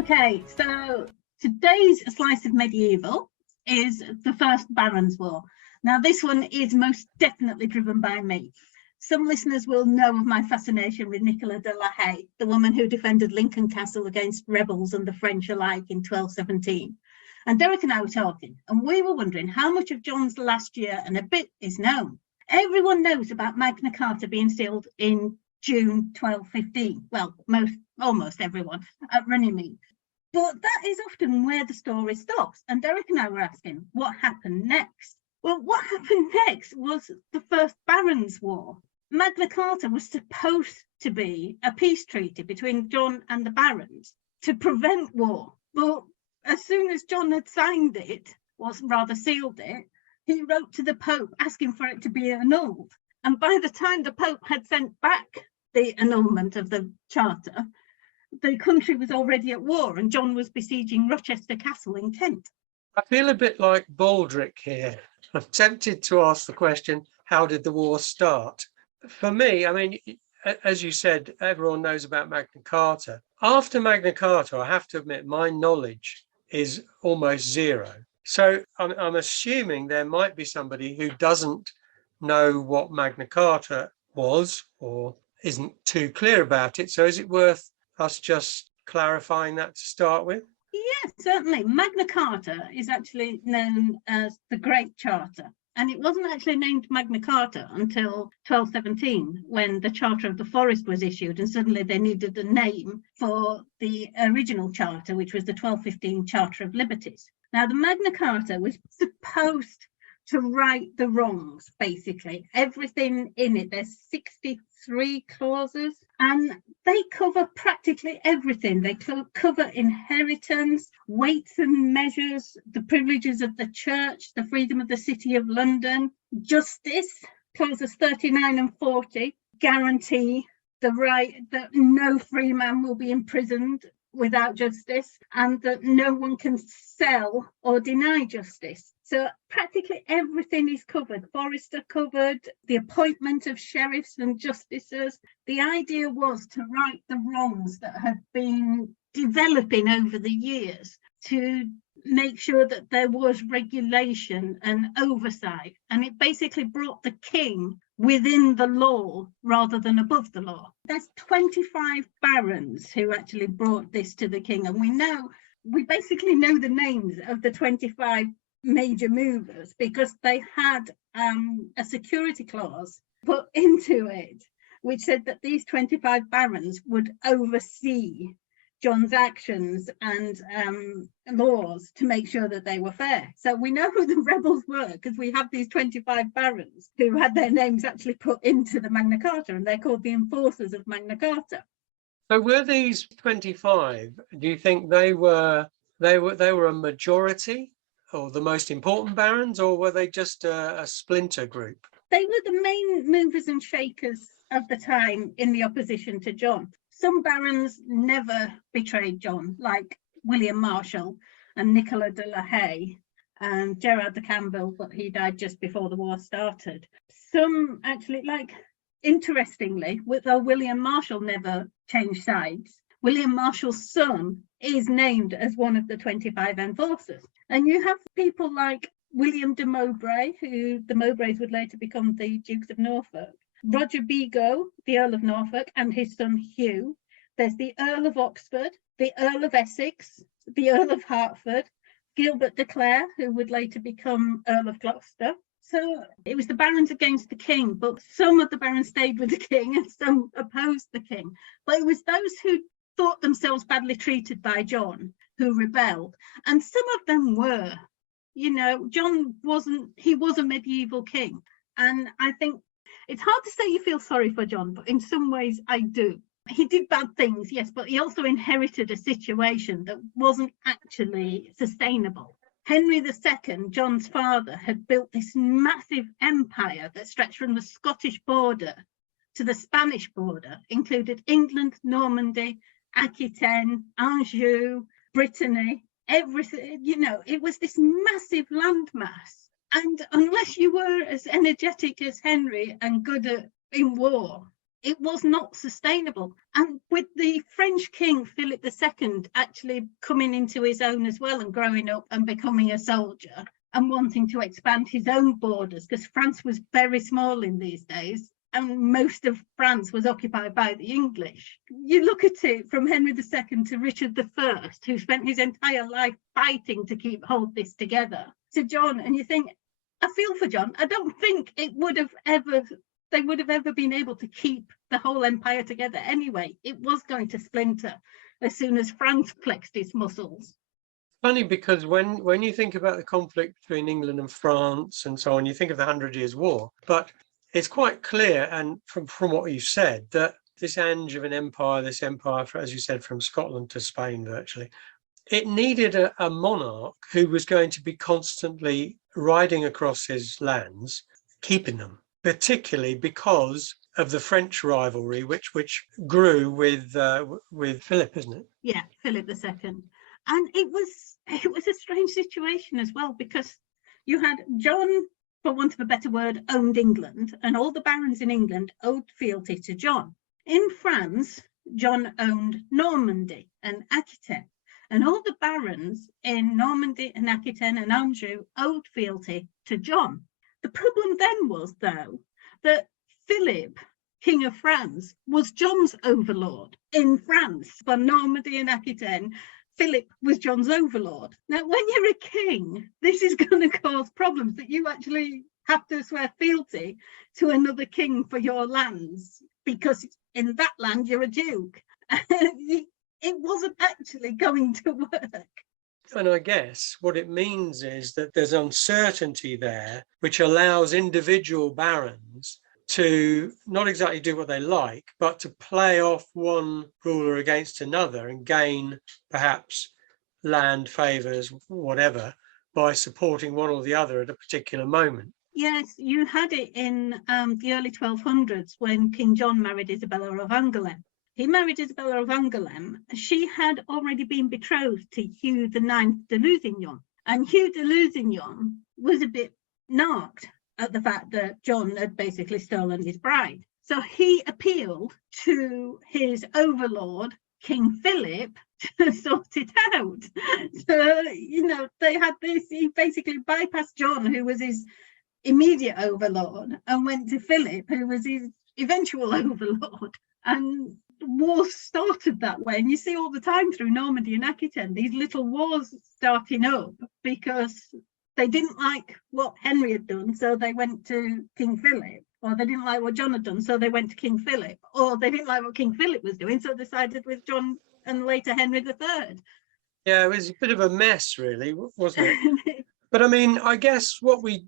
Okay, so today's slice of medieval is the First Barons' War. Now, this one is most definitely driven by me. Some listeners will know of my fascination with Nicola de la Haye, the woman who defended Lincoln Castle against rebels and the French alike in 1217. And Derek and I were talking, and we were wondering how much of John's last year and a bit is known. Everyone knows about Magna Carta being sealed in June 1215. Well, almost everyone at Runnymede. But that is often where the story stops. And Derek and I were asking, what happened next? Well, what happened next was the First Barons' War. Magna Carta was supposed to be a peace treaty between John and the barons to prevent war. But as soon as John had signed it, or rather sealed it, he wrote to the Pope asking for it to be annulled. And by the time the Pope had sent back the annulment of the charter, the country was already at war and John was besieging Rochester Castle in Kent. I feel a bit like Baldric here. I'm tempted to ask the question, how did the war start? For me, I mean, as you said, everyone knows about Magna Carta. After Magna Carta, I have to admit, my knowledge is almost zero. So I'm assuming there might be somebody who doesn't know what Magna Carta was or isn't too clear about it. So is it worth us just clarifying that to start with? Yes, certainly. Magna Carta is actually known as the Great Charter. And it wasn't actually named Magna Carta until 1217, when the Charter of the Forest was issued, and suddenly they needed a name for the original charter, which was the 1215 Charter of Liberties. Now, the Magna Carta was supposed to right the wrongs, basically. Everything in it, there's 63 clauses, and they cover practically everything. They cover inheritance, weights and measures, the privileges of the church, the freedom of the City of London, justice, clauses 39 and 40, guarantee the right that no free man will be imprisoned without justice, and that no one can sell or deny justice. So practically everything is covered. Forests are covered, the appointment of sheriffs and justices. The idea was to right the wrongs that had been developing over the years, to make sure that there was regulation and oversight. And it basically brought the king within the law rather than above the law. There's 25 barons who actually brought this to the king. And we basically know the names of the 25 major movers because they had a security clause put into it which said that these 25 barons would oversee John's actions and laws to make sure that they were fair. So we know who the rebels were because we have these 25 barons who had their names actually put into the Magna Carta, and they're called the enforcers of Magna Carta. So were these 25, do you think they were a majority, or the most important barons, or were they just a splinter group? They were the main movers and shakers of the time in the opposition to John. Some barons never betrayed John, like William Marshall and Nicola de la Haye and Gerard de Campbell, but he died just before the war started. Some actually, interestingly, though William Marshall never changed sides, William Marshall's son is named as one of the 25 enforcers. And you have people like William de Mowbray, who the Mowbrays would later become the Dukes of Norfolk, Roger Bego, the Earl of Norfolk, and his son Hugh. There's the Earl of Oxford, the Earl of Essex, the Earl of Hertford, Gilbert de Clare, who would later become Earl of Gloucester. So it was the barons against the king, but some of the barons stayed with the king and some opposed the king. But it was those who thought themselves badly treated by John who rebelled, and some of them were You know, John he was a medieval king. And I think it's hard to say you feel sorry for John, but in some ways I do. He did bad things, yes, but he also inherited a situation that wasn't actually sustainable. Henry II, John's father, had built this massive empire that stretched from the Scottish border to the Spanish border, included England, Normandy, Aquitaine, Anjou, Brittany, everything. You know, it was this massive landmass. And unless you were as energetic as Henry and good in war, it was not sustainable. And with the French king, Philip II, actually coming into his own as well and growing up and becoming a soldier and wanting to expand his own borders, because France was very small in these days and most of France was occupied by the English. You look at it from Henry II to Richard I, who spent his entire life fighting to hold this together, to John, and you think, I feel for John. I don't think they would have ever been able to keep the whole empire together anyway. It was going to splinter as soon as France flexed its muscles. Funny, because when you think about the conflict between England and France and so on, you think of the 100 Years' War, but it's quite clear, and from what you've said, that this Angevin empire, this empire, as you said, from Scotland to Spain virtually, it needed a monarch who was going to be constantly riding across his lands, keeping them, particularly because of the French rivalry, which grew with Philip, isn't it? Yeah, Philip II. And it was a strange situation as well, because you had John, for want of a better word, owned England, and all the barons in England owed fealty to John. In France, John owned Normandy and Aquitaine, and all the barons in Normandy and Aquitaine and Anjou owed fealty to John. The problem then was, though, that Philip, King of France, was John's overlord in France. For Normandy and Aquitaine, Philip was John's overlord. Now, when you're a king, this is going to cause problems, that you actually have to swear fealty to another king for your lands, because in that land you're a duke. It wasn't actually going to work. And I guess what it means is that there's uncertainty there, which allows individual barons to not exactly do what they like, but to play off one ruler against another and gain perhaps land favours, whatever, by supporting one or the other at a particular moment. Yes, you had it in the early 1200s when King John married Isabella of Angoulême. He married Isabella of Angoulême. She had already been betrothed to Hugh IX de Lusignan. And Hugh de Lusignan was a bit narked at the fact that John had basically stolen his bride. So he appealed to his overlord, King Philip, to sort it out. So, you know, they had this, he basically bypassed John, who was his immediate overlord, and went to Philip, who was his eventual overlord. And wars started that way. And you see all the time through Normandy and Aquitaine, these little wars starting up because they didn't like what Henry had done, so they went to King Philip, or they didn't like what John had done, so they went to King Philip, or they didn't like what King Philip was doing, so they sided with John and later Henry III. Yeah, it was a bit of a mess, really, wasn't it? But I mean, I guess what we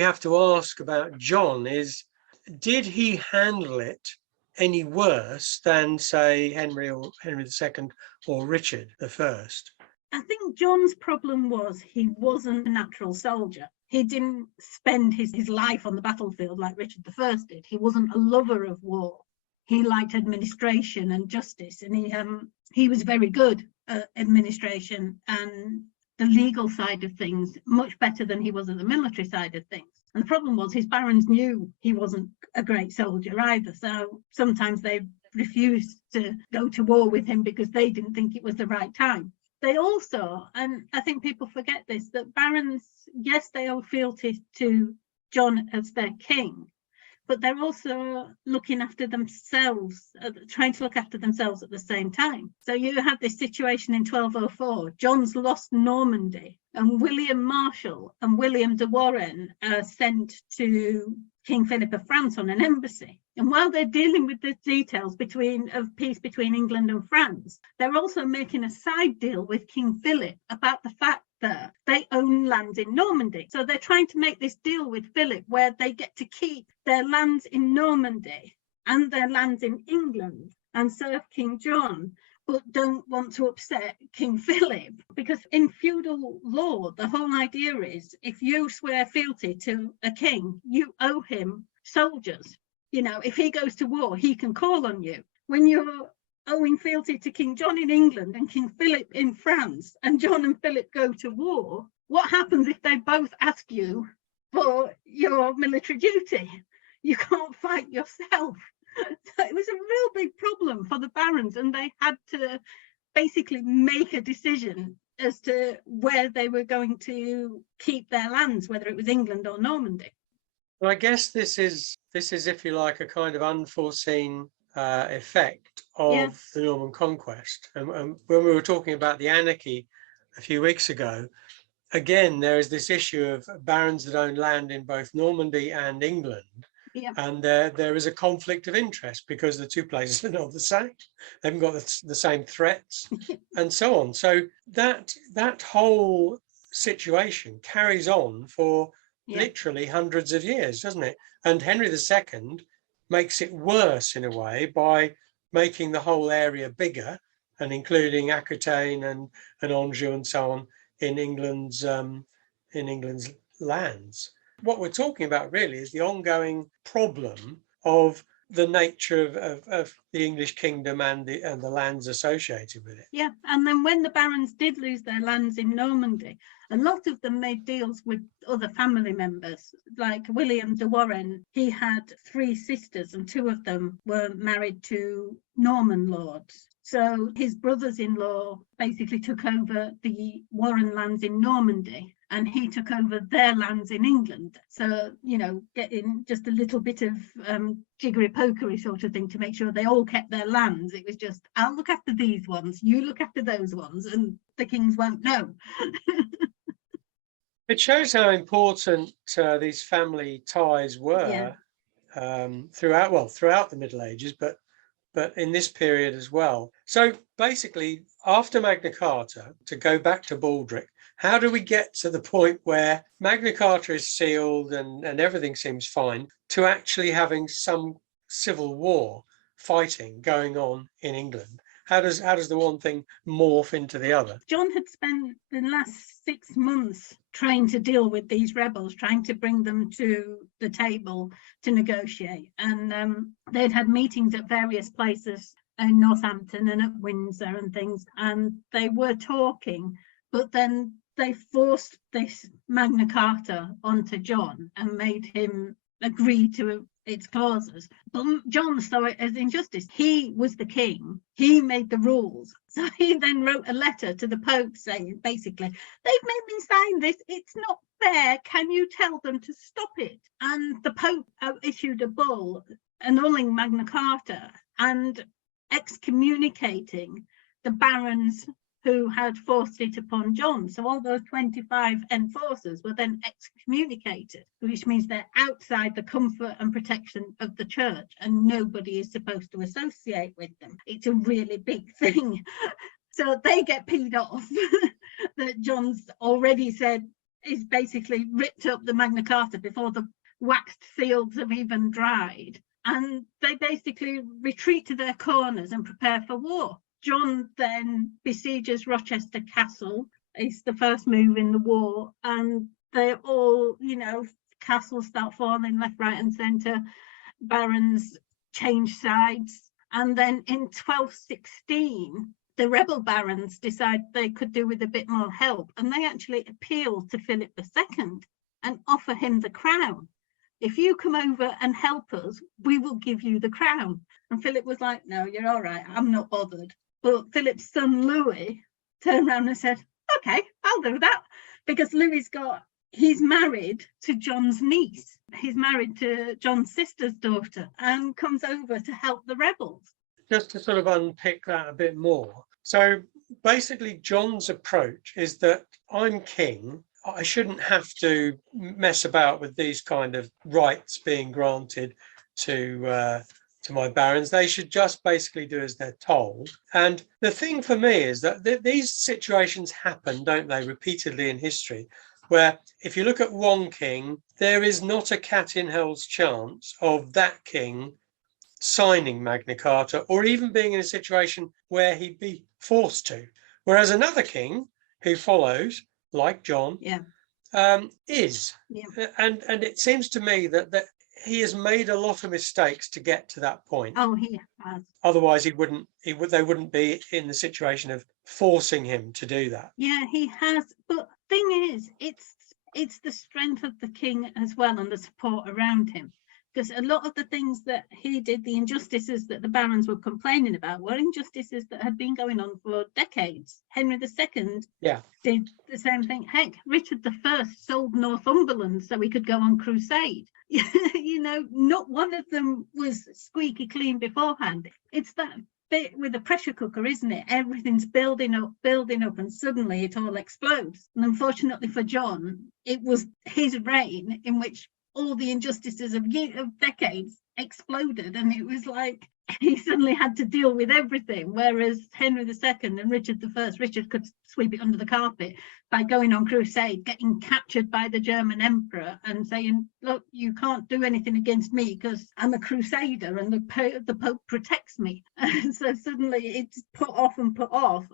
have to ask about John is, did he handle it any worse than, say, Henry II or Richard I? I think John's problem was he wasn't a natural soldier. He didn't spend his life on the battlefield like Richard I did. He wasn't a lover of war. He liked administration and justice, and he was very good at administration and the legal side of things, much better than he was at the military side of things. And the problem was his barons knew he wasn't a great soldier either, so sometimes they refused to go to war with him because they didn't think it was the right time. They also, and I think people forget this, that barons, yes, they owe fealty to John as their king, but they're also looking after themselves, trying to look after themselves at the same time. So you have this situation in 1204. John's lost Normandy, and William Marshall and William de Warenne are sent to King Philip of France on an embassy. And while they're dealing with the details of peace between England and France, they're also making a side deal with King Philip about the fact that they own lands in Normandy. So they're trying to make this deal with Philip where they get to keep their lands in Normandy and their lands in England and serve King John, but don't want to upset King Philip. Because in feudal law, the whole idea is if you swear fealty to a king, you owe him soldiers. You know, if he goes to war, he can call on you. When you're owing fealty to King John in England and King Philip in France, and John and Philip go to war, what happens if they both ask you for your military duty? You can't fight yourself. So it was a real big problem for the barons, and they had to basically make a decision as to where they were going to keep their lands, whether it was England or Normandy. Well, I guess this is, if you like, a kind of unforeseen effect of the Norman conquest. And when we were talking about the anarchy a few weeks ago, again, there is this issue of barons that own land in both Normandy and England. Yeah. And there is a conflict of interest because the two places are not the same. They haven't got the same threats and so on. So that whole situation carries on for literally hundreds of years, doesn't it? And Henry II makes it worse in a way by making the whole area bigger and including Aquitaine and Anjou and so on in England's lands. What we're talking about really is the ongoing problem of the nature of the English kingdom and the lands associated with it. Yeah, and then when the barons did lose their lands in Normandy, a lot of them made deals with other family members, like William de Warenne. He had 3 sisters and 2 of them were married to Norman lords. So his brothers-in-law basically took over the Warren lands in Normandy, and he took over their lands in England. So, you know, getting just a little bit of jiggery-pokery sort of thing to make sure they all kept their lands. It was just, I'll look after these ones, you look after those ones, and the kings won't know. It shows how important these family ties were throughout the Middle Ages, but in this period as well. So basically, after Magna Carta, to go back to Baldric, how do we get to the point where Magna Carta is sealed and everything seems fine, to actually having some civil war fighting going on in England? How does the one thing morph into the other? John had spent the last 6 months trying to deal with these rebels, trying to bring them to the table to negotiate. And they'd had meetings at various places in Northampton and at Windsor and things, and they were talking, but then they forced this Magna Carta onto John and made him agree to its clauses. But John saw it as injustice. He was the king. He made the rules. So he then wrote a letter to the Pope saying, basically, they've made me sign this. It's not fair. Can you tell them to stop it? And the Pope issued a bull annulling Magna Carta and excommunicating the barons who had forced it upon John. So all those 25 enforcers were then excommunicated, which means they're outside the comfort and protection of the church, and nobody is supposed to associate with them. It's a really big thing. So they get peed off that John's already said is basically ripped up the Magna Carta before the waxed seals have even dried. And they basically retreat to their corners and prepare for war. John then besieges Rochester Castle. It's the first move in the war, and they're all, you know, castles start falling left, right, and centre. Barons change sides, and then in 1216, the rebel barons decide they could do with a bit more help, and they actually appeal to Philip II and offer him the crown. If you come over and help us, we will give you the crown. And Philip was like, no, you're all right, I'm not bothered. But Philip's son Louis turned around and said, okay, I'll do that. Because he's married to John's niece. He's married to John's sister's daughter and comes over to help the rebels. Just to sort of unpick that a bit more. So basically John's approach is that I'm king. I shouldn't have to mess about with these kind of rights being granted to my barons. They should just basically do as they're told. And the thing for me is that these situations happen, don't they, repeatedly in history, where if you look at one king, there is not a cat in hell's chance of that king signing Magna Carta or even being in a situation where he'd be forced to. Whereas another king who follows, like John, is. Yeah. And it seems to me that he has made a lot of mistakes to get to that point. Oh, he has. Otherwise, they wouldn't be in the situation of forcing him to do that. Yeah, he has. But thing is, it's the strength of the king as well and the support around him. Because a lot of the things that he did, the injustices that the barons were complaining about, were injustices that had been going on for decades. Henry II did the same thing. Heck, Richard I sold Northumberland so he could go on crusade. You know, not one of them was squeaky clean beforehand. It's that bit with a pressure cooker, isn't it? Everything's building up, and suddenly it all explodes. And unfortunately for John, it was his reign in which all the injustices of decades exploded, and it was like he suddenly had to deal with everything, whereas Henry II and Richard I, Richard could sweep it under the carpet by going on crusade, getting captured by the German emperor and saying, look, you can't do anything against me because I'm a crusader and the Pope protects me. And so suddenly it's put off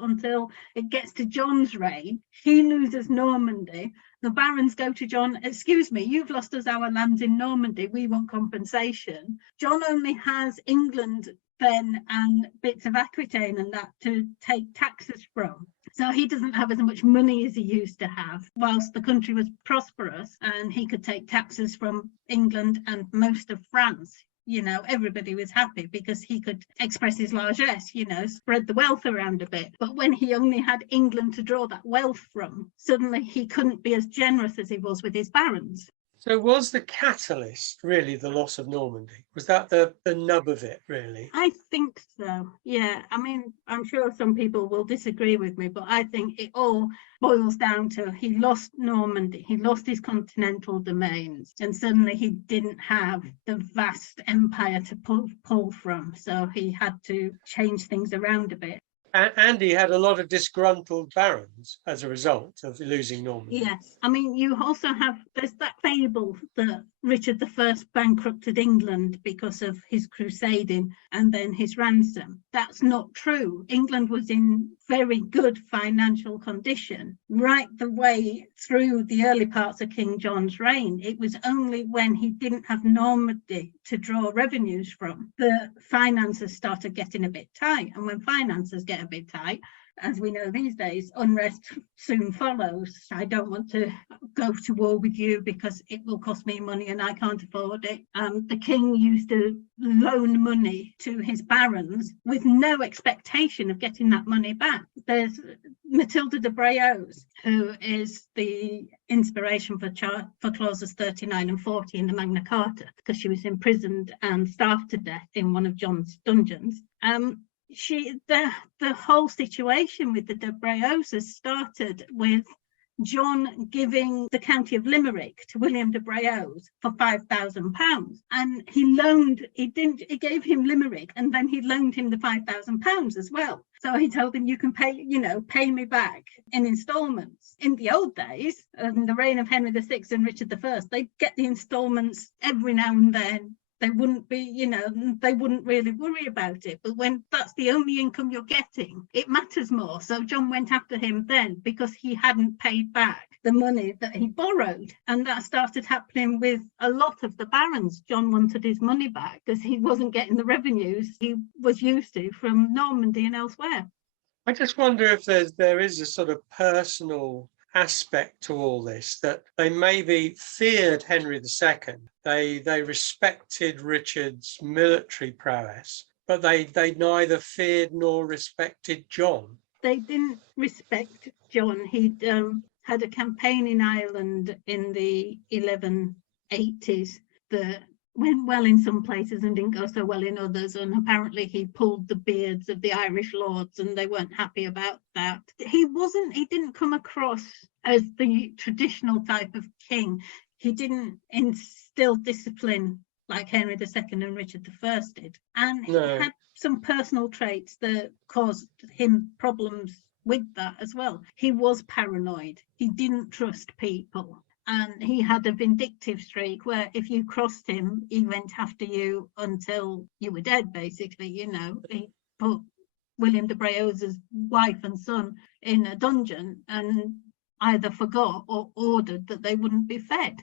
until it gets to John's reign. He loses Normandy. The barons go to John, excuse me, you've lost us our lands in Normandy, we want compensation. John only has England then and bits of Aquitaine and that to take taxes from. So he doesn't have as much money as he used to have, whilst the country was prosperous and he could take taxes from England and most of France. You know, everybody was happy because he could express his largesse, you know, spread the wealth around a bit. But when he only had England to draw that wealth from, suddenly he couldn't be as generous as he was with his barons. So was the catalyst really the loss of Normandy? Was that the nub of it, really? I think so, yeah. I mean, I'm sure some people will disagree with me, but I think it all boils down to he lost Normandy, he lost his continental domains, and suddenly he didn't have the vast empire to pull from. So he had to change things around a bit. And he had a lot of disgruntled barons as a result of losing Normandy. Yes, I mean, you also have, there's that fable that Richard I bankrupted England because of his crusading and then his ransom. That's not true. England was in very good financial condition right the way through the early parts of King John's reign. It was only when he didn't have Normandy to draw revenues from, the finances started getting a bit tight. And when finances get a bit tight, as we know these days, unrest soon follows. I don't want to go to war with you because it will cost me money and I can't afford it. The king used to loan money to his barons with no expectation of getting that money back. There's Matilda de Breauz, who is the inspiration for clauses 39 and 40 in the Magna Carta, because she was imprisoned and starved to death in one of John's dungeons. The whole situation with the de Breauzes started with John giving the county of Limerick to William de Breauz for £5,000, and he gave him Limerick, and then he loaned him the £5,000 as well. So he told him, you can pay me back in installments. In the old days, in the reign of Henry VI and Richard I, they'd get the installments every now and then. They wouldn't be, they wouldn't really worry about it. But when that's the only income you're getting, it matters more. So John went after him then because he hadn't paid back the money that he borrowed. And that started happening with a lot of the barons. John wanted his money back because he wasn't getting the revenues he was used to from Normandy and elsewhere. I just wonder if there is a sort of personal aspect to all this, that they maybe feared Henry II. They respected Richard's military prowess, but they neither feared nor respected John. They didn't respect John. He'd had a campaign in Ireland in the 1180s that went well in some places and didn't go so well in others. And apparently he pulled the beards of the Irish lords and they weren't happy about that. He didn't come across as the traditional type of king. He didn't instill discipline like Henry II and Richard I did. And he had some personal traits that caused him problems with that as well. He was paranoid. He didn't trust people. And he had a vindictive streak where if you crossed him, he went after you until you were dead, basically. He put William de Braos's wife and son in a dungeon and either forgot or ordered that they wouldn't be fed.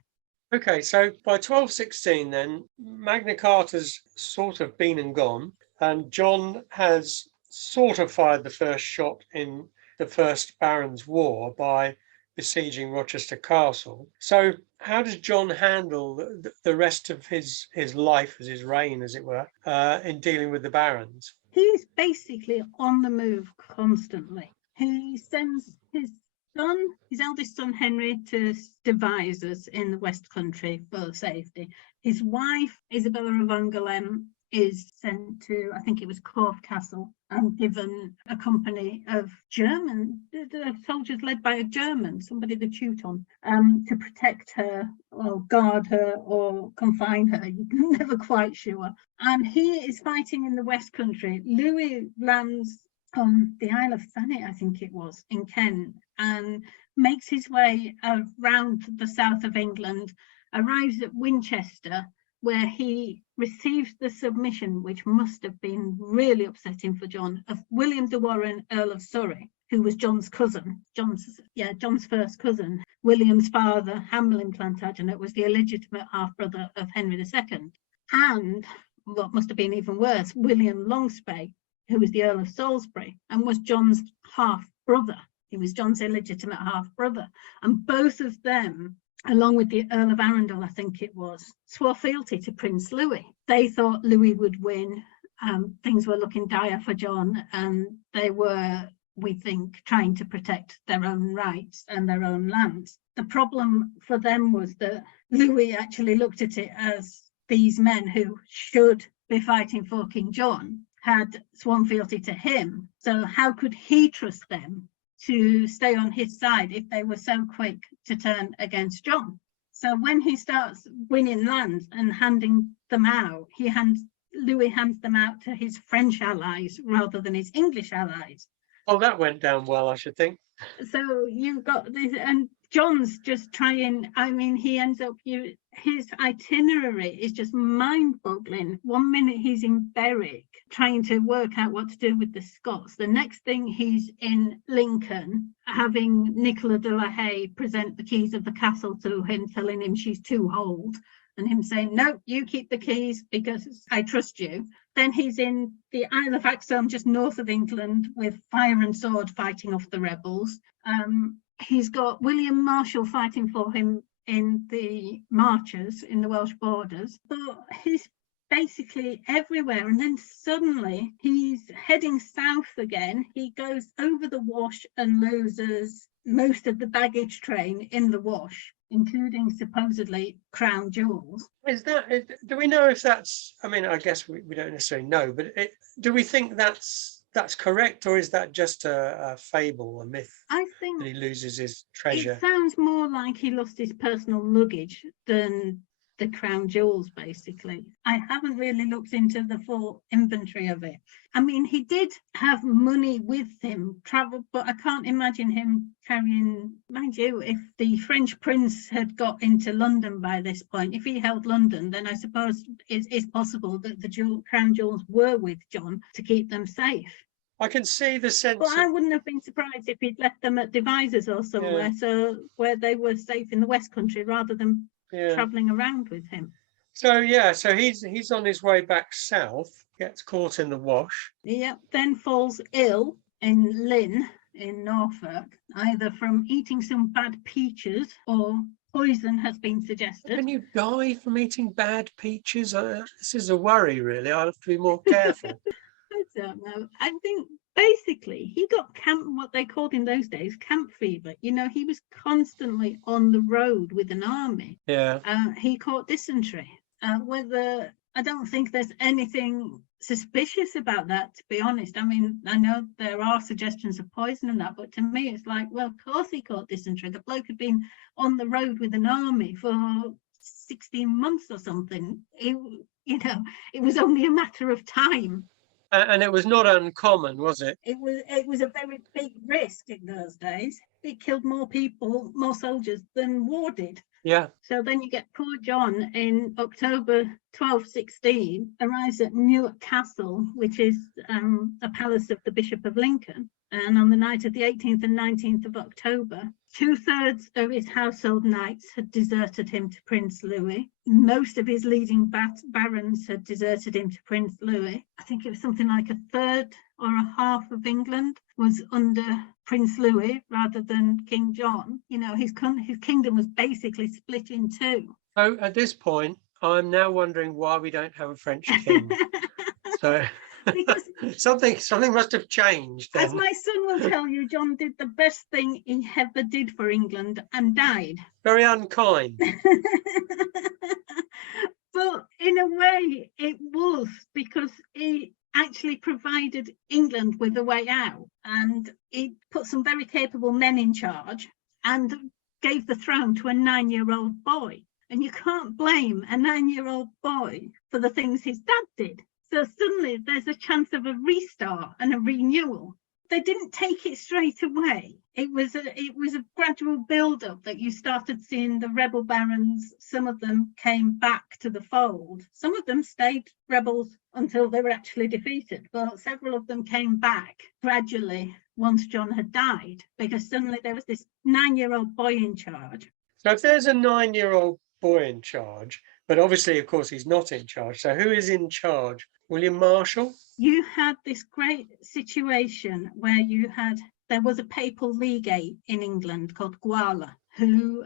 Okay, so by 1216 then, Magna Carta's sort of been and gone, and John has sort of fired the first shot in the First Barons' War by besieging Rochester Castle. So how does John handle the rest of his life, as his reign, as it were, in dealing with the barons? He's basically on the move constantly. He sends his eldest son Henry, to devizes in the West Country for safety. His wife Isabella of Angoulême is sent to, I think it was Corfe Castle, and given a company of German soldiers led by a German, somebody the Teuton, to protect her or guard her or confine her. You're never quite sure. And he is fighting in the West Country. Louis lands on the Isle of Thanet, I think it was, in Kent, and makes his way around the south of England, arrives at Winchester, where he receives the submission, which must have been really upsetting for John, of William de Warenne, Earl of Surrey, who was John's cousin, John's first cousin. William's father, Hamlin Plantagenet, was the illegitimate half-brother of Henry II. And what must have been even worse, William Longspay, who was the Earl of Salisbury and was John's half-brother. He was John's illegitimate half-brother. And both of them, along with the Earl of Arundel, I think it was, swore fealty to Prince Louis. They thought Louis would win. Things were looking dire for John, and they were, we think, trying to protect their own rights and their own lands. The problem for them was that Louis actually looked at it as these men who should be fighting for King John had sworn fealty to him. So how could he trust them to stay on his side if they were so quick to turn against John? So when he starts winning lands and handing them out, Louis hands them out to his French allies rather than his English allies. Oh, that went down well, I should think. So you've got this, and John's just trying, he ends up, his itinerary is just mind-boggling. One minute he's in Berwick trying to work out what to do with the Scots. The next thing he's in Lincoln, having Nicola de la Haye present the keys of the castle to him, telling him she's too old, and him saying, no, you keep the keys because I trust you. Then he's in the Isle of Axholme, just north of England, with fire and sword fighting off the rebels. He's got William Marshall fighting for him in the Marches, in the Welsh borders. But he's basically everywhere. And then suddenly he's heading south again. He goes over the Wash and loses most of the baggage train in the Wash, including supposedly crown jewels. Do we know if that's, I guess we don't necessarily know, but do we think that's correct, or is that just a fable, a myth? I think that he loses his treasure. It sounds more like he lost his personal luggage than the crown jewels, basically. I haven't really looked into the full inventory of it. He did have money with him, travel, but I can't imagine him carrying, mind you, if the French prince had got into London by this point, if he held London, then I suppose it's possible that the crown jewels were with John to keep them safe. I can see the sense. But I wouldn't have been surprised if he'd left them at Devizes or somewhere, so where they were safe in the West Country rather than travelling around with him. So he's on his way back south, gets caught in the Wash. Yep, then falls ill in Lynn in Norfolk, either from eating some bad peaches or poison has been suggested. Can you die from eating bad peaches? This is a worry, really. I'll have to be more careful. I don't know. I think basically he got what they called in those days camp fever. He was constantly on the road with an army. Yeah. He caught dysentery Whether I don't think there's anything suspicious about that, to be honest. I mean, I know there are suggestions of poison and that, but to me, it's like, well, of course he caught dysentery. The bloke had been on the road with an army for 16 months or something. It was only a matter of time. And it was not uncommon, was it? It was a very big risk in those days. It killed more people, more soldiers than war did. Yeah. So then you get poor John in October 1216, arrives at Newark Castle, which is a palace of the Bishop of Lincoln. And on the night of the 18th and 19th of October, 2/3 of his household knights had deserted him to Prince Louis. Most of his leading barons had deserted him to Prince Louis. I think it was something like a third or a half of England was under Prince Louis rather than King John. His kingdom was basically split in two. So at this point, I'm now wondering why we don't have a French king. So because something must have changed then. As my son will tell you, John did the best thing he ever did for England and died. Very unkind. But in a way, it was, because he actually provided England with a way out, and he put some very capable men in charge and gave the throne to a 9-year-old boy. And you can't blame a 9-year-old boy for the things his dad did. So suddenly there's a chance of a restart and a renewal. They didn't take it straight away. It was a gradual build-up that you started seeing the rebel barons. Some of them came back to the fold. Some of them stayed rebels until they were actually defeated, but several of them came back gradually once John had died, because suddenly there was this 9-year-old boy in charge. So if there's a 9-year-old boy in charge, but obviously, of course, he's not in charge. So who is in charge? William Marshal? You had this great situation where there was a papal legate in England called Guala, who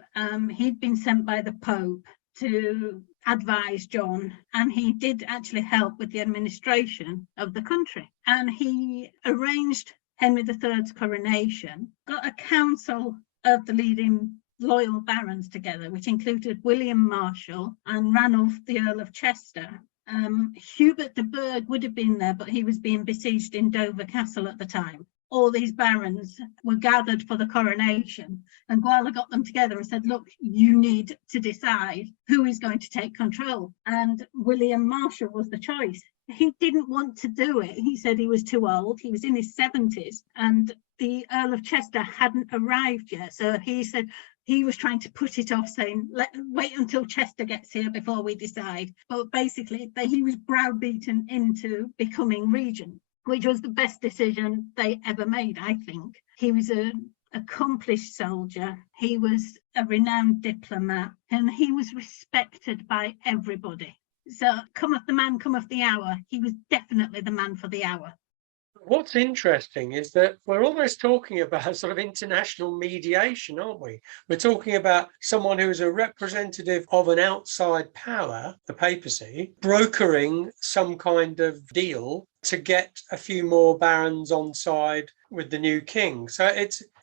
he'd been sent by the Pope to advise John, and he did actually help with the administration of the country. And he arranged Henry III's coronation, got a council of the leading loyal barons together, which included William Marshal and Ranulph, the Earl of Chester. Hubert de Burgh would have been there, but he was being besieged in Dover Castle at the time. All these barons were gathered for the coronation, and Guala got them together and said, look, you need to decide who is going to take control. And William Marshal was the choice. He didn't want to do it. He said he was too old. He was in his 70s, and the Earl of Chester hadn't arrived yet. So he said he was trying to put it off, saying, wait until Chester gets here before we decide. But basically, he was browbeaten into becoming regent, which was the best decision they ever made, I think. He was an accomplished soldier. He was a renowned diplomat, and he was respected by everybody. So cometh the man, cometh the hour. He was definitely the man for the hour. What's interesting is that we're almost talking about sort of international mediation, aren't we? We're talking about someone who is a representative of an outside power, the papacy, brokering some kind of deal to get a few more barons on side with the new king. So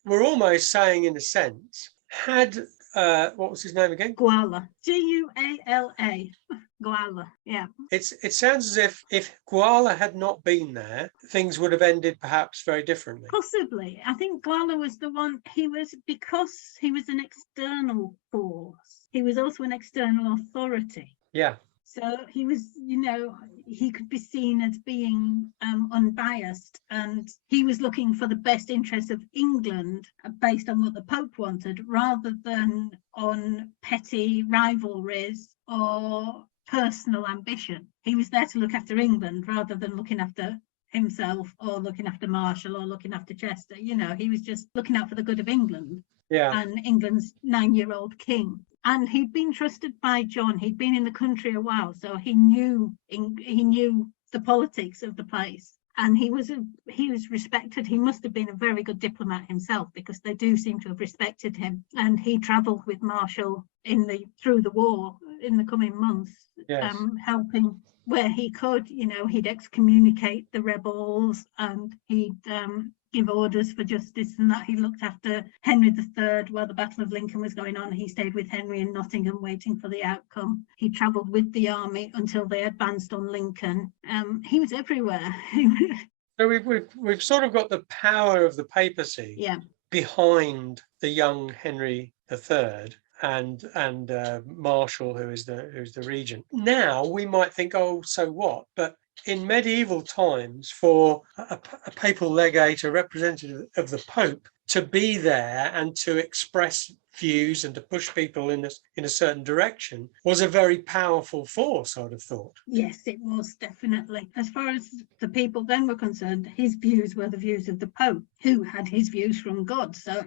we're almost saying, in a sense, had what was his name again? Guala. Guala. Guala, yeah. It sounds as if Guala had not been there, things would have ended perhaps very differently. Possibly. I think Guala was the one, because he was an external force, he was also an external authority. Yeah. So he was, he could be seen as being unbiased, and he was looking for the best interests of England based on what the Pope wanted, rather than on petty rivalries or personal ambition. He was there to look after England rather than looking after himself or looking after Marshall or looking after Chester. He was just looking out for the good of England. Yeah. And England's 9-year-old king. And he'd been trusted by John. He'd been in the country a while, so he knew the politics of the place. And he was respected. He must have been a very good diplomat himself, because they do seem to have respected him. And he travelled with Marshall through the war in the coming months, yes. Helping where he could. He'd excommunicate the rebels, and he'd give orders for justice and that. He looked after Henry III while the Battle of Lincoln was going on. He stayed with Henry in Nottingham waiting for the outcome. He travelled with the army until they advanced on Lincoln. He was everywhere. So we've sort of got the power of the papacy behind the young Henry III and Marshall, who is the regent. Now we might think, oh, so what? But in medieval times, for a papal legate, a representative of the Pope, to be there and to express views and to push people in a certain direction was a very powerful force, I'd have thought. Yes, it was, definitely. As far as the people then were concerned, his views were the views of the Pope, who had his views from God. So,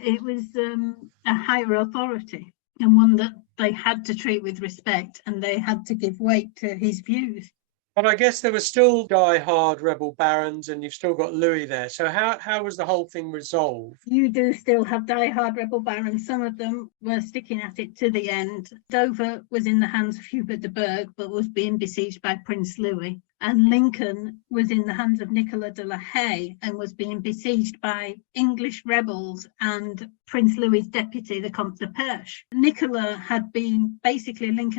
it was a higher authority, and one that they had to treat with respect, and they had to give weight to his views. But I guess there were still die-hard rebel barons, and you've still got Louis there. So how was the whole thing resolved? You do still have die-hard rebel barons. Some of them were sticking at it to the end. Dover was in the hands of Hubert de Burgh, but was being besieged by Prince Louis. And Lincoln was in the hands of Nicolas de la Haye and was being besieged by English rebels and Prince Louis's deputy, the Comte de Perche. Lincoln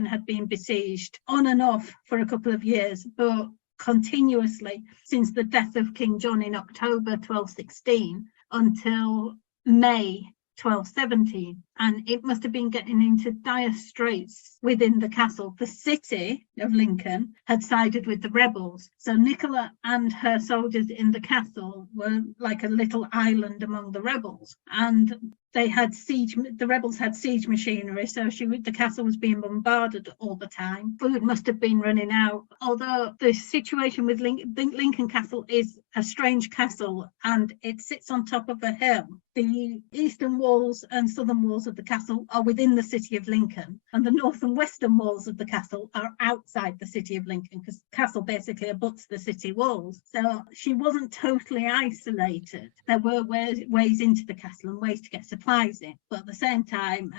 had been besieged on and off for a couple of years, but continuously since the death of King John in October 1216 until May 1217, and it must have been getting into dire straits within the castle. The city of Lincoln had sided with the rebels, so Nicola and her soldiers in the castle were like a little island among the rebels, and the rebels had siege machinery, so the castle was being bombarded all the time. Food must have been running out. Although the situation with Lincoln Castle is a strange castle, and it sits on top of a hill. The eastern walls and southern walls of the castle are within the city of Lincoln, and the north and western walls of the castle are outside the city of Lincoln, because the castle basically abuts the city walls. So she wasn't totally isolated. There were ways into the castle and ways to get supplies in, but at the same time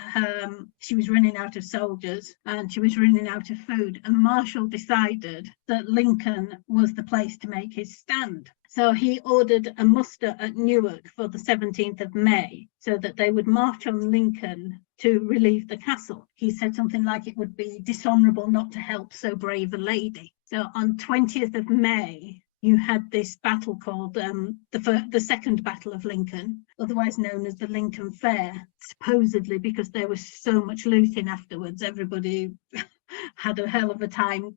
she was running out of soldiers and she was running out of food, and Marshall decided that Lincoln was the place to make his stand. So he ordered a muster at Newark for the 17th of May so that they would march on Lincoln to relieve the castle. He said something like it would be dishonourable not to help so brave a lady. So on 20th of May, you had this battle called the Second Battle of Lincoln, otherwise known as the Lincoln Fair, supposedly because there was so much looting afterwards. Everybody had a hell of a time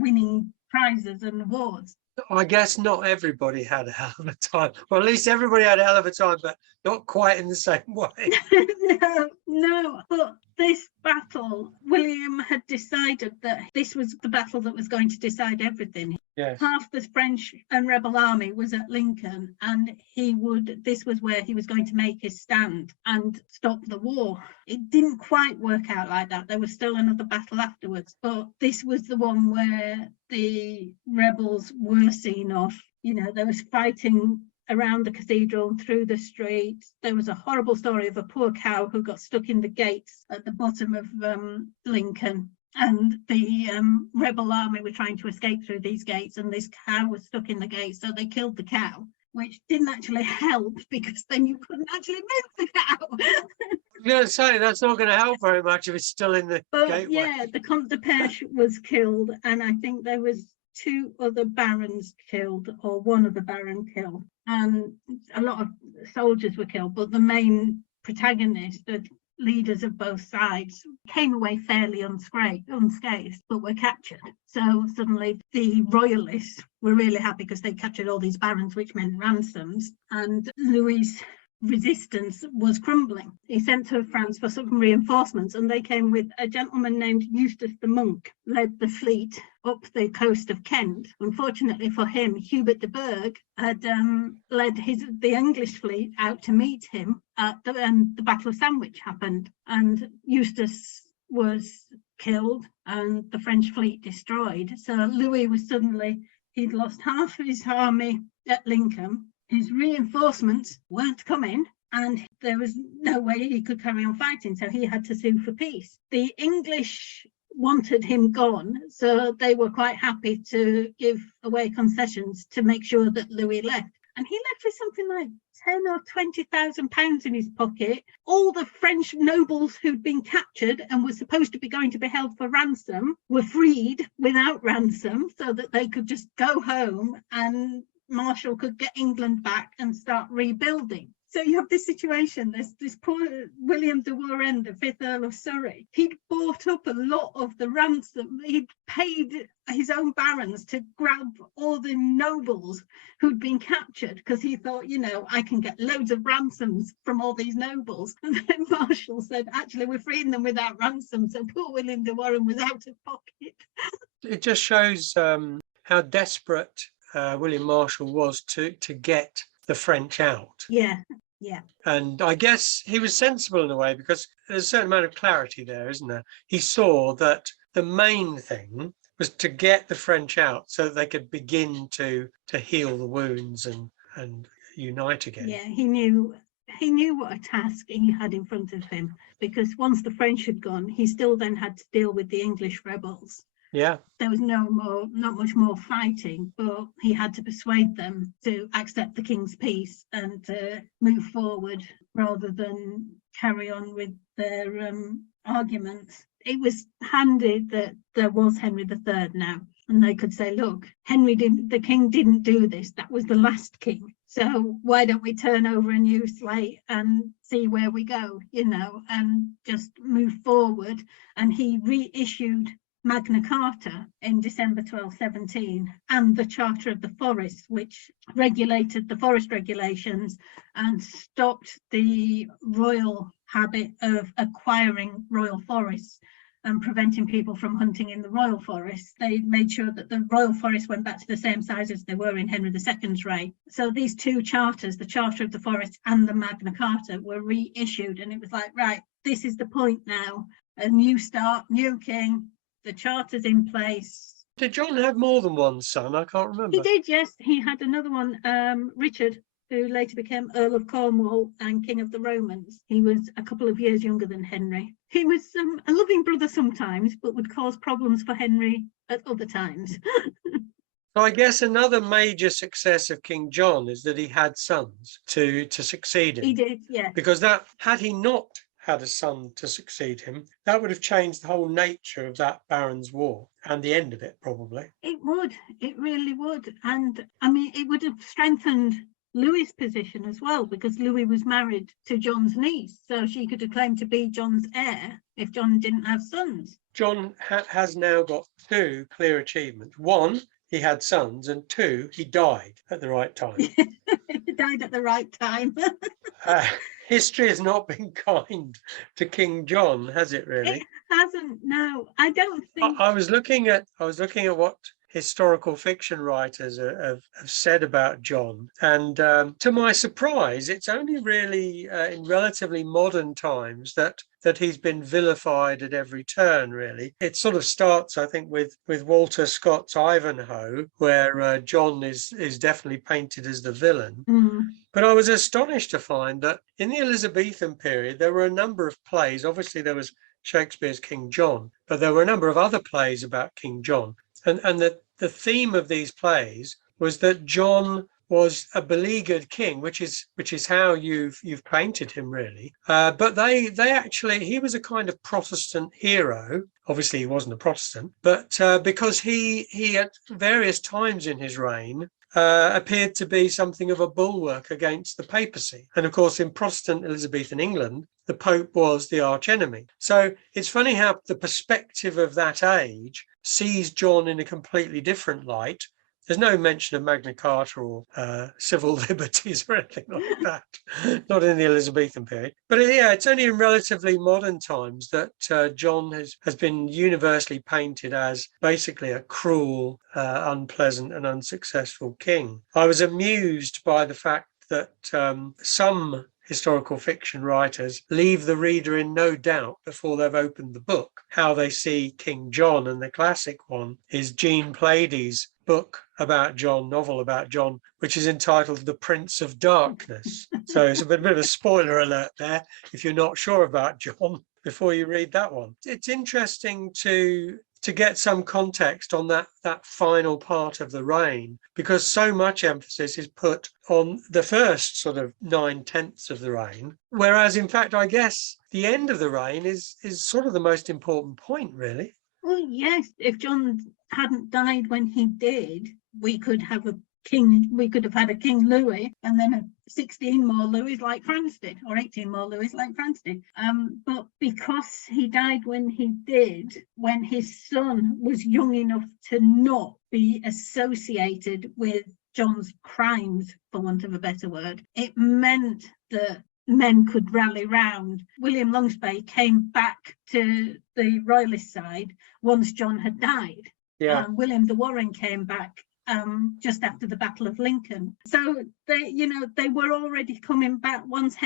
winning prizes and awards. I guess not everybody had a hell of a time. Well, at least everybody had a hell of a time, but not quite in the same way. No, but this battle, William had decided that this was the battle that was going to decide everything. Yes. Half the French and rebel army was at Lincoln, and this was where he was going to make his stand and stop the war. It didn't quite work out like that. There was still another battle afterwards, but this was the one where the rebels were seen off. There was fighting around the cathedral and through the streets. There was a horrible story of a poor cow who got stuck in the gates at the bottom of Lincoln, and the rebel army were trying to escape through these gates, and this cow was stuck in the gates, so they killed the cow, which didn't actually help because then you couldn't actually move the cow. Yeah, say that's not going to help very much if it's still in the gateway. Yeah, the Comte de Perche was killed, and I think there was 2 other barons killed, or one other baron killed, and a lot of soldiers were killed, but the main protagonist, the leaders of both sides, came away fairly unscathed, but were captured. So suddenly the royalists were really happy because they captured all these barons, which meant ransoms, and Louis' resistance was crumbling. He sent to France for some reinforcements, and they came with a gentleman named Eustace the Monk, led the fleet up the coast of Kent. Unfortunately for him, Hubert de Burgh had led the English fleet out to meet him and the Battle of Sandwich happened, and Eustace was killed and the French fleet destroyed. So Louis was he'd lost half of his army at Lincoln. His reinforcements weren't coming, and there was no way he could carry on fighting, so he had to sue for peace. The English wanted him gone, so they were quite happy to give away concessions to make sure that Louis left. And he left with something like 10 or 20,000 pounds in his pocket. All the French nobles who'd been captured and were supposed to be going to be held for ransom were freed without ransom, so that they could just go home and Marshall could get England back and start rebuilding. So you have this situation, this poor William de Warenne, the 5th Earl of Surrey. He'd bought up a lot of the ransom. He'd paid his own barons to grab all the nobles who'd been captured, because he thought, you know, I can get loads of ransoms from all these nobles. And then Marshall said, actually, we're freeing them without ransom. So poor William de Warenne was out of pocket. It just shows how desperate William Marshall was to get the French out. Yeah. And I guess he was sensible in a way, because there's a certain amount of clarity there, isn't there? He saw that the main thing was to get the French out so that they could begin to heal the wounds and unite again. Yeah, he knew what a task he had in front of him, because once the French had gone, he still then had to deal with the English rebels. Yeah. There was not much more fighting, but he had to persuade them to accept the king's peace and to move forward rather than carry on with their arguments. It was handy that there was Henry III now, and they could say, look, the king didn't do this. That was the last king. So why don't we turn over a new slate and see where we go, you know, and just move forward. And he reissued Magna Carta in December 1217 and the Charter of the Forest, which regulated the forest regulations and stopped the royal habit of acquiring royal forests and preventing people from hunting in the royal forests. They made sure that the royal forests went back to the same size as they were in Henry II's reign. So these two charters, the Charter of the Forest and the Magna Carta, were reissued, and it was like, right, this is the point now. A new start, new king. The charter's in place. Did John have more than one son? I can't remember. He did, yes. He had another one, Richard, who later became Earl of Cornwall and King of the Romans. He was a couple of years younger than Henry. He was a loving brother sometimes, but would cause problems for Henry at other times. So I guess another major success of King John is that he had sons to succeed him. He did, yeah. Because that, had he not had a son to succeed him, that would have changed the whole nature of that Barons' War and the end of it, probably. It would. It really would. And I mean, it would have strengthened Louis's position as well, because Louis was married to John's niece, so she could have claimed to be John's heir if John didn't have sons. John has now got two clear achievements. One, he had sons, and two, he died at the right time. He died at the right time. History has not been kind to King John, has it really? It hasn't, no. I don't think... I was looking at what historical fiction writers have said about John, and to my surprise, it's only really in relatively modern times that he's been vilified at every turn, really. It sort of starts, I think, with Walter Scott's Ivanhoe, where John is definitely painted as the villain. But I was astonished to find that in the Elizabethan period, there were a number of plays. Obviously, there was Shakespeare's King John, but there were a number of other plays about King John. And the theme of these plays was that John was a beleaguered king, which is how you've painted him, really. But they actually, he was a kind of Protestant hero. Obviously, he wasn't a Protestant, but because he at various times in his reign appeared to be something of a bulwark against the papacy. And of course, in Protestant Elizabethan England, the Pope was the archenemy. So it's funny how the perspective of that age sees John in a completely different light. There's no mention of Magna Carta or civil liberties or anything like that, not in the Elizabethan period. But yeah, it's only in relatively modern times that John has been universally painted as basically a cruel, unpleasant and unsuccessful king. I was amused by the fact that some historical fiction writers leave the reader in no doubt before they've opened the book how they see King John, and the classic one is Jean Plady's book about John, novel about John, which is entitled The Prince of Darkness. So it's a bit of a spoiler alert there if you're not sure about John. before you read that one. It's interesting to get some context on that final part of the reign, because so much emphasis is put on the first sort of 9/10 of the reign, whereas in fact I guess the end of the reign is sort of the most important point, really. Well, yes, if John hadn't died when he did, we could have a king, we could have had a King Louis and then 16 more Louis like France did, or 18 more Louis like France did. But because he died when he did, when his son was young enough to not be associated with John's crimes, for want of a better word, it meant that men could rally round. William Longspay came back to the royalist side once John had died. Yeah. William de Warenne came back just after the Battle of Lincoln. So they were already coming back once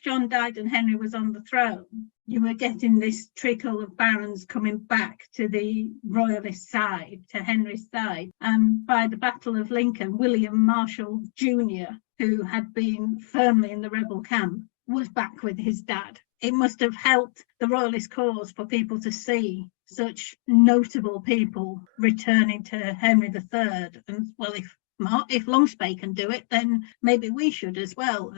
John died and Henry was on the throne. You were getting this trickle of barons coming back to the royalist side, to Henry's side. And by the Battle of Lincoln, William Marshall Jr., who had been firmly in the rebel camp, was back with his dad. It must have helped the royalist cause for people to see such notable people returning to Henry III. And well, if Longspay can do it, then maybe we should as well.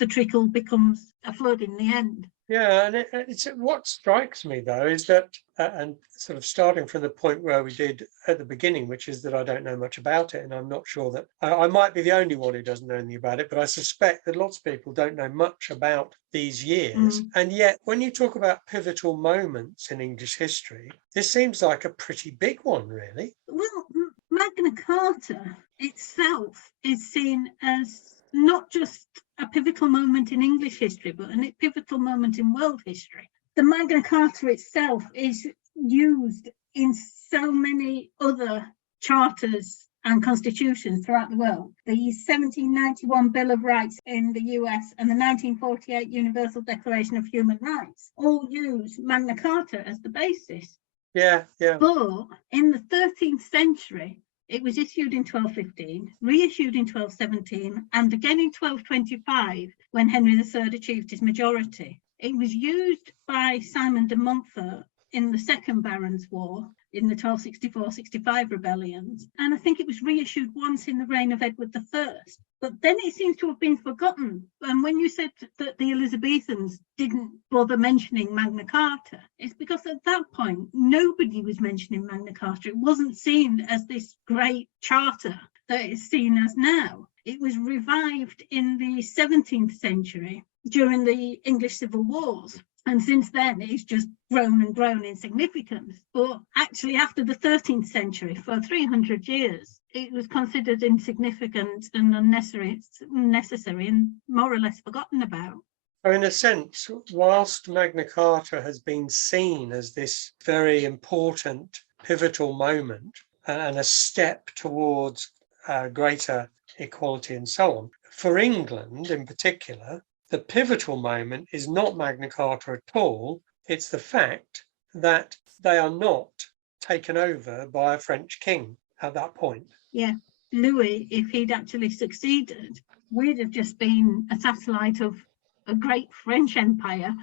The trickle becomes a flood in the end. Yeah, and it's what strikes me though is that, and sort of starting from the point where we did at the beginning, which is that I don't know much about it, and I'm not sure that I might be the only one who doesn't know anything about it, but I suspect that lots of people don't know much about these years. And yet, when you talk about pivotal moments in English history, this seems like a pretty big one, really. Well, Magna Carta itself is seen as not just a pivotal moment in English history, but a pivotal moment in world history. The Magna Carta itself is used in so many other charters and constitutions throughout the world. The 1791 Bill of Rights in the US and the 1948 Universal Declaration of Human Rights all use Magna Carta as the basis. Yeah. But in the 13th century, it was issued in 1215, reissued in 1217, and again in 1225, when Henry III achieved his majority. It was used by Simon de Montfort in the Second Barons' War, in the 1264-65 rebellions, and I think it was reissued once in the reign of Edward I. But then it seems to have been forgotten. And when you said that the Elizabethans didn't bother mentioning Magna Carta, it's because at that point, nobody was mentioning Magna Carta. It wasn't seen as this great charter that it's seen as now. It was revived in the 17th century during the English Civil Wars. And since then, it's just grown and grown in significance. But actually, after the 13th century, for 300 years, it was considered insignificant and unnecessary and more or less forgotten about. So in a sense, whilst Magna Carta has been seen as this very important, pivotal moment and a step towards greater equality and so on, for England in particular, the pivotal moment is not Magna Carta at all. It's the fact that they are not taken over by a French king at that point. Yeah, Louis, if he'd actually succeeded, we'd have just been a satellite of a great French empire.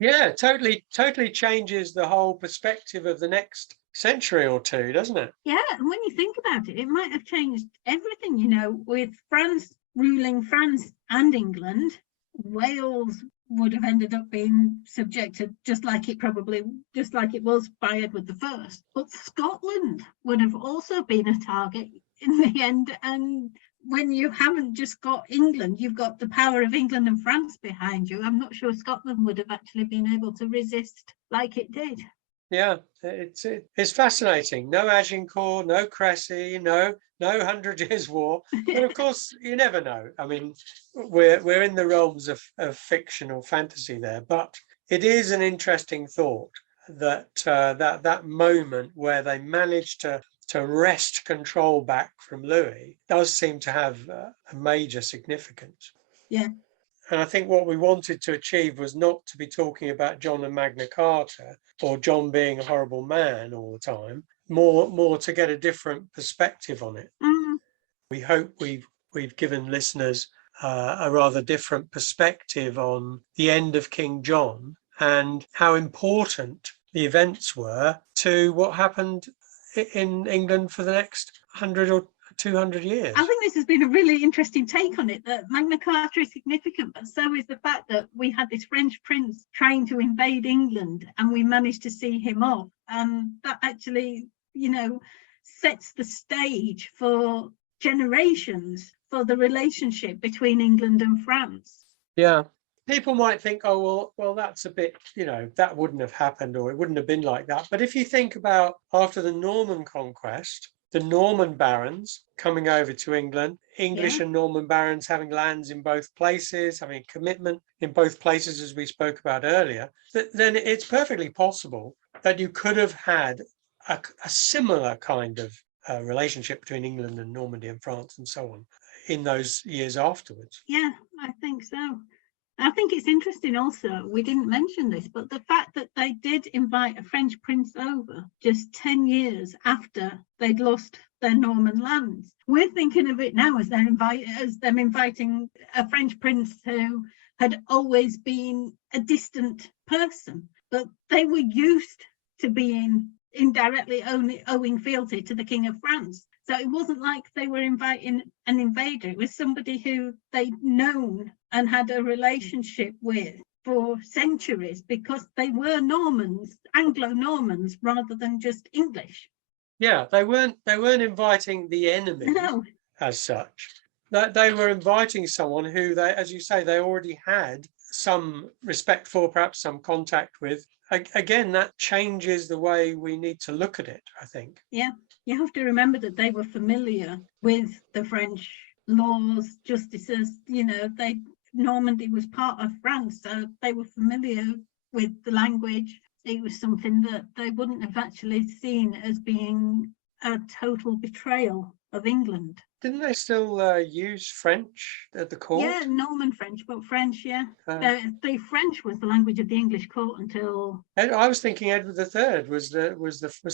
Yeah, totally changes the whole perspective of the next century or two, doesn't it? Yeah, and when you think about it, it might have changed everything, with France ruling France and England. Wales would have ended up being subjected just like it was by Edward I. But Scotland would have also been a target in the end. And when you haven't just got England, you've got the power of England and France behind you. I'm not sure Scotland would have actually been able to resist like it did. Yeah, it's fascinating. No Agincourt, no Cressy, no 100 Years' War. But of course, you never know. I mean, we're in the realms of fiction or fantasy there, but it is an interesting thought that that moment where they managed to wrest control back from Louis does seem to have a major significance. Yeah. And I think what we wanted to achieve was not to be talking about John and Magna Carta or John being a horrible man all the time, more to get a different perspective on it. We hope we've given listeners a rather different perspective on the end of King John and how important the events were to what happened in England for the next 100 or 200 years. I think this has been a really interesting take on it, that Magna Carta is significant, but so is the fact that we had this French prince trying to invade England and we managed to see him off. And that actually, sets the stage for generations for the relationship between England and France. Yeah. People might think, oh, well, that's a bit, that wouldn't have happened, or it wouldn't have been like that. But if you think about after the Norman conquest, the Norman barons coming over to England, English and Norman barons having lands in both places, having a commitment in both places, as we spoke about earlier, then it's perfectly possible that you could have had a similar kind of relationship between England and Normandy and France and so on in those years afterwards. Yeah, I think so. I think it's interesting also, we didn't mention this, but the fact that they did invite a French prince over just 10 years after they'd lost their Norman lands. We're thinking of it now as them inviting a French prince who had always been a distant person, but they were used to being indirectly owing fealty to the King of France. So it wasn't like they were inviting an invader. It was somebody who they'd known and had a relationship with for centuries, because they were Normans, Anglo-Normans, rather than just English. Yeah, they weren't inviting the enemy as such. They were inviting someone who they, as you say, they already had some respect for, perhaps some contact with. Again, that changes the way we need to look at it, I think. Yeah. You have to remember that they were familiar with the French laws, justices, Normandy was part of France, so they were familiar with the language. It was something that they wouldn't have actually seen as being a total betrayal of England. Didn't they still use French at the court? Yeah, Norman French, but French, yeah. The French was the language of the English court until... I was thinking Edward III was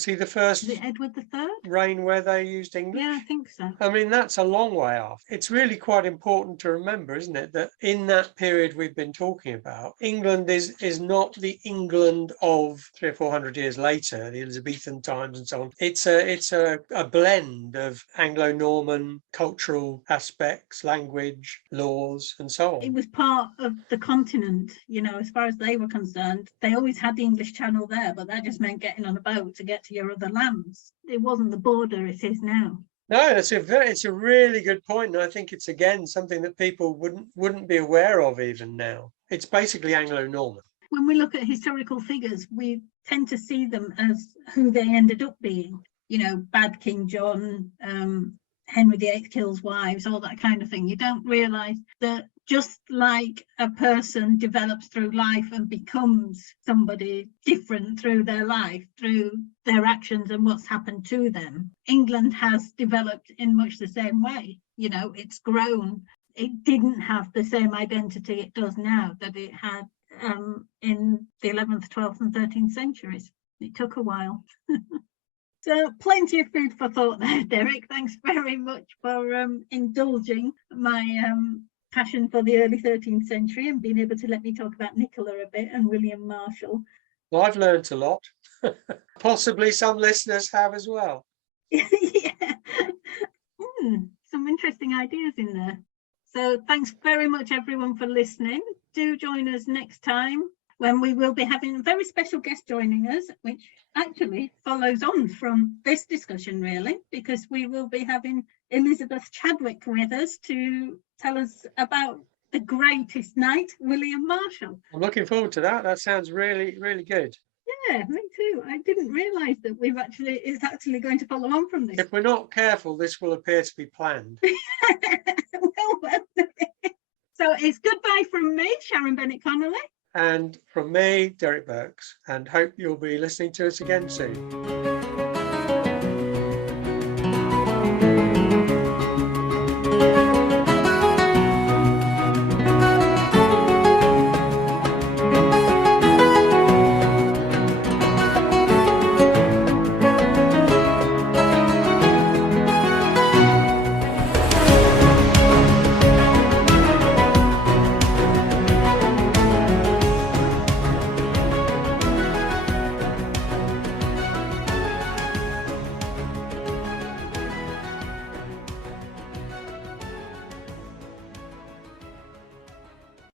he the first? Was it Edward III? Reign where they used English? Yeah, I think so. I mean, that's a long way off. It's really quite important to remember, isn't it, that in that period we've been talking about, England is not the England of 300 or 400 years later, the Elizabethan times and so on. It's a blend of Anglo-Norman cultural aspects, language, laws, and so on. It was part of the continent, as far as they were concerned. They always had the English Channel there, but that just meant getting on a boat to get to your other lands. It wasn't the border it is now. No, it's a really good point, and I think it's again something that people wouldn't be aware of even now. It's basically Anglo-Norman. When we look at historical figures, we tend to see them as who they ended up being. Bad King John, Henry VIII kills wives, all that kind of thing. You don't realise that just like a person develops through life and becomes somebody different through their life, through their actions and what's happened to them, England has developed in much the same way. It's grown. It didn't have the same identity it does now that it had in the 11th, 12th and 13th centuries. It took a while. So plenty of food for thought there, Derek. Thanks very much for indulging my passion for the early 13th century and being able to let me talk about Nicola a bit and William Marshall. Well, I've learned a lot. Possibly some listeners have as well. Yeah. Some interesting ideas in there. So thanks very much, everyone, for listening. Do join us next time, when we will be having a very special guest joining us, which actually follows on from this discussion, really, because we will be having Elizabeth Chadwick with us to tell us about the greatest knight, William Marshall. I'm looking forward to that. That sounds really, really good. Yeah, me too. I didn't realise that it's actually going to follow on from this. If we're not careful, this will appear to be planned. So it's goodbye from me, Sharon Bennett Connolly. And from me, Derek Birks, and hope you'll be listening to us again soon.